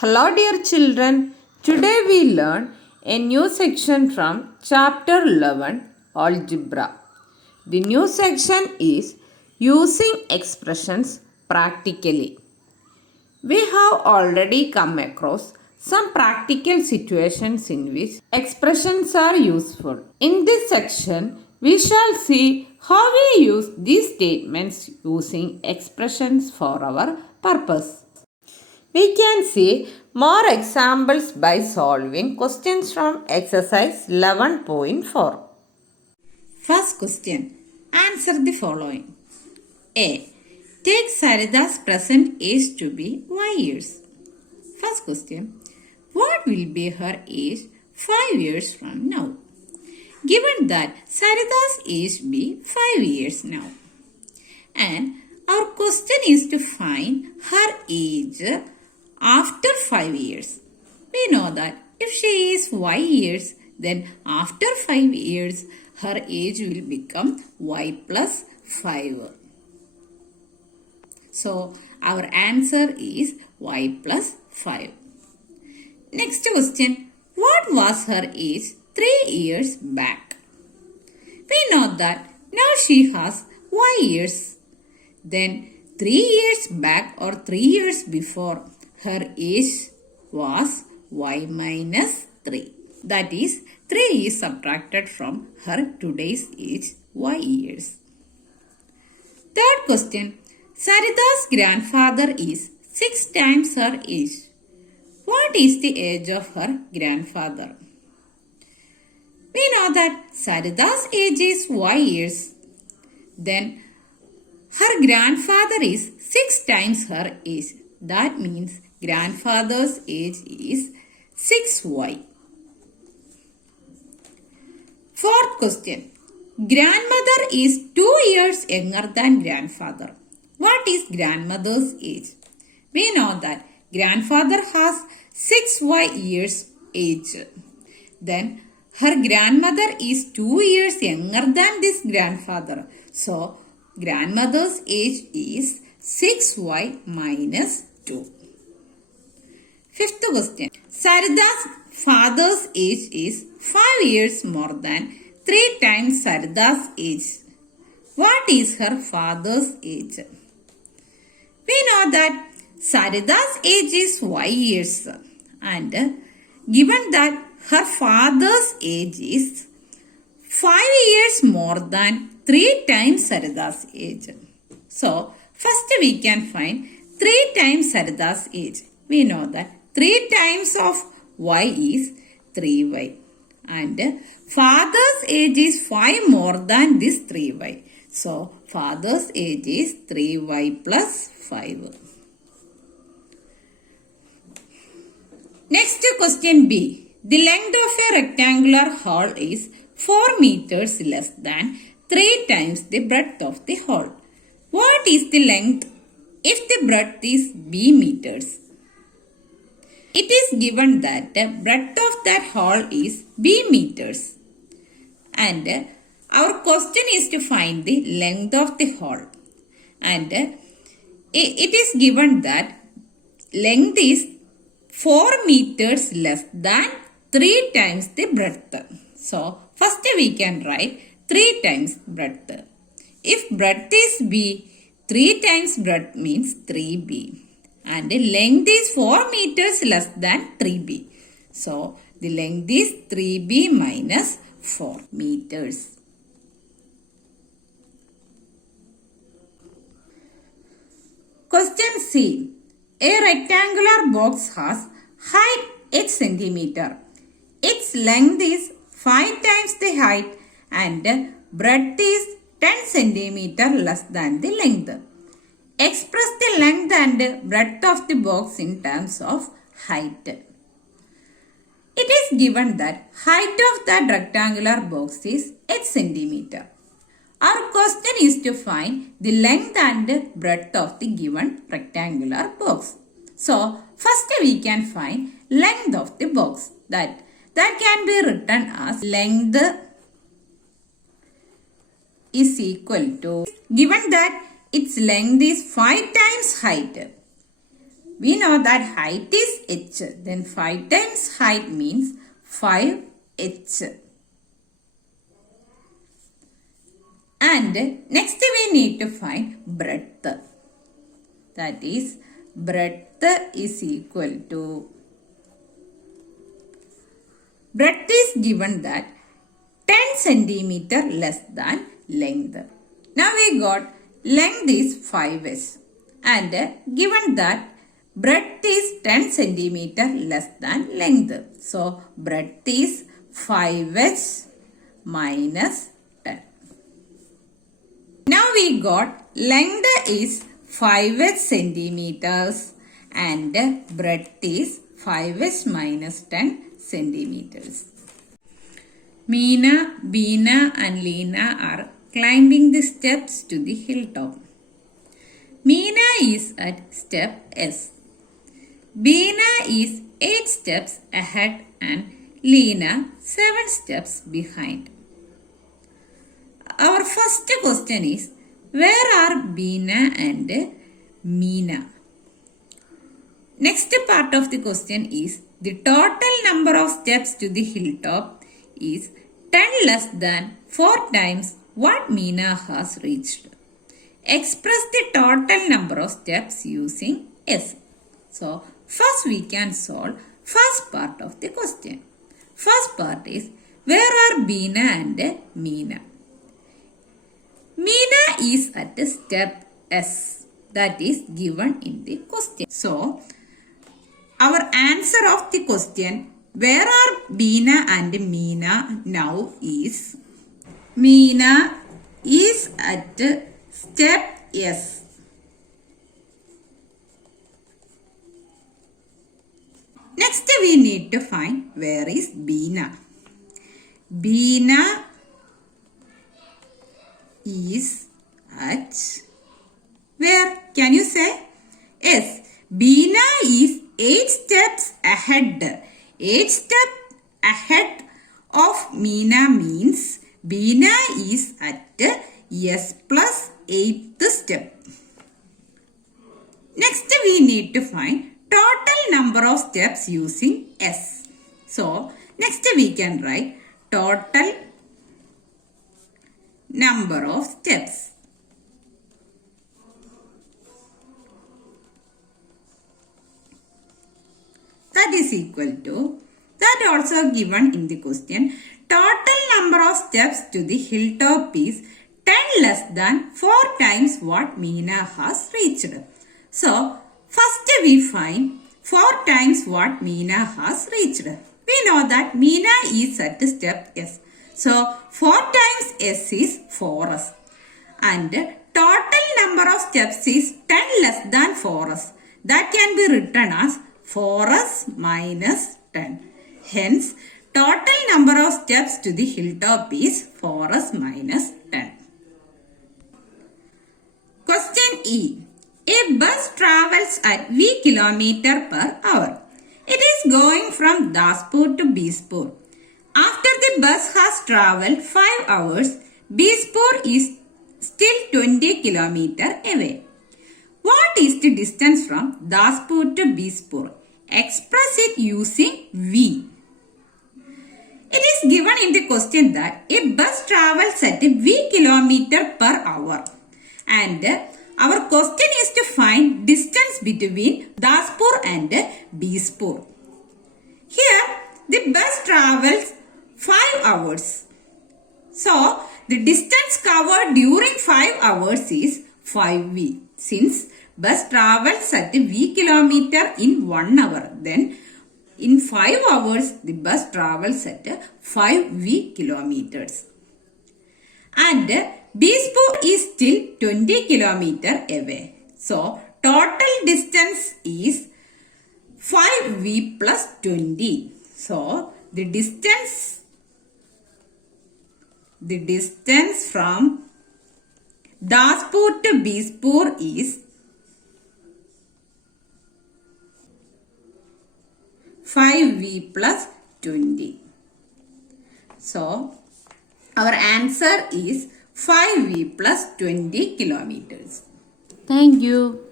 Hello dear children, today we learn a new section from chapter 11 Algebra. The new section is using expressions practically. We have already come across some practical situations in which expressions are useful. In this section, we shall see how we use these statements using expressions for our purpose. We can see more examples by solving questions from exercise 11.4. First question. Answer the following. A. Take Sarita's present age to be Y years. First question. What will be her age 5 years from now? Given that Sarita's age be 5 years now. And our question is to find her age after 5 years. We know that if she is Y years, then after 5 years, her age will become Y plus 5. So, our answer is Y plus 5. Next question. What was her age 3 years back? We know that now she has Y years. Then 3 years back or 3 years before, her age was Y minus 3. That is, 3 is subtracted from her today's age, Y years. Third question. Sarita's grandfather is 6 times her age. What is the age of her grandfather? We know that Sarita's age is Y years. Then her grandfather is 6 times her age. That means grandfather's age is 6Y. Fourth question. Grandmother is 2 years younger than grandfather. What is grandmother's age? We know that grandfather has 6Y years age. Then her grandmother is 2 years younger than this grandfather. So, grandmother's age is 6Y minus 2. Fifth question. Sarita's father's age is 5 years more than 3 times Sarita's age. What is her father's age? We know that Sarita's age is Y years, and given that her father's age is 5 years more than 3 times Sarita's age. So, first we can find 3 times Sarita's age. We know that 3 times of Y is 3Y. And father's age is 5 more than this 3Y. So, father's age is 3Y plus 5. Next question B. The length of a rectangular hole is 4 meters less than 3 times the breadth of the hole. What is the length if the breadth is B meters? It is given that the breadth of that hole is B meters. And our question is to find the length of the hole. And it is given that length is 4 meters less than 3 times the breadth. So, first we can write 3 times breadth. If breadth is B, 3 times breadth means 3B. And the length is 4 meters less than 3B. So, the length is 3B minus 4 meters. Question C. A rectangular box has height 8 centimeter. Its length is 5 times the height and breadth is 10 centimeter less than the length. Express the length and breadth of the box in terms of height. It is given that height of that rectangular box is 8 centimeter. Our question is to find the length and breadth of the given rectangular box. So, first we can find length of the box. That can be written as length is equal to, given that its length is 5 times height. We know that height is h. Then 5 times height means 5h. And next we need to find breadth. That is, breadth is equal to, breadth is given that 10 centimeter less than length. Now we got length is 5s and given that breadth is 10 centimeter less than length. So breadth is 5s minus 10. Now we got length is 5h centimeters and breadth is 5h minus 10 centimeters. Meena, Beena and Leena are climbing the steps to the hilltop. Meena is at step S. Beena is 8 steps ahead and Leena 7 steps behind. Our first question is, where are Beena and Meena? Next part of the question is, the total number of steps to the hilltop is 10 less than 4 times what Meena has reached. Express the total number of steps using S. So, first we can solve first part of the question. First part is, where are Beena and Meena? Meena is at step S, that is given in the question. So, our answer of the question, where are Beena and Meena now is, Meena is at step S. Next we need to find where is Beena. Beena is at, where can you say? Yes, Beena is 8 steps ahead. 8 steps ahead of Meena means Beena is at S plus 8th step. Next we need to find total number of steps using S. So next we can write total number of steps. That is equal to, that also given in the question, total number of steps to the hilltop is 10 less than 4 times what Meena has reached. So, first we find 4 times what Meena has reached. We know that Meena is at step S. So, 4 times S is 4s. And total number of steps is 10 less than 4s. That can be written as 4s minus 10. Hence, total number of steps to the hilltop is 4s minus 10. Question E. A bus travels at V km per hour. It is going from Daspur to Bispur. After the bus has travelled 5 hours, Bispur is still 20 km away. What is the distance from Daspur to Bispur? Express it using V. It is given in the question that a bus travels at V km per hour. And our question is to find distance between Daspur and Bispur. Here, the bus travels 5 hours. So, the distance covered during 5 hours is 5V. Since bus travels at V km in 1 hour, then in 5 hours, the bus travels at 5V kilometers. And Bispur is still 20 km away. So, total distance is 5V plus 20. So, the distance from Daspur to Bispur is 5V plus 20. So, our answer is 5V plus 20 kilometers. Thank you.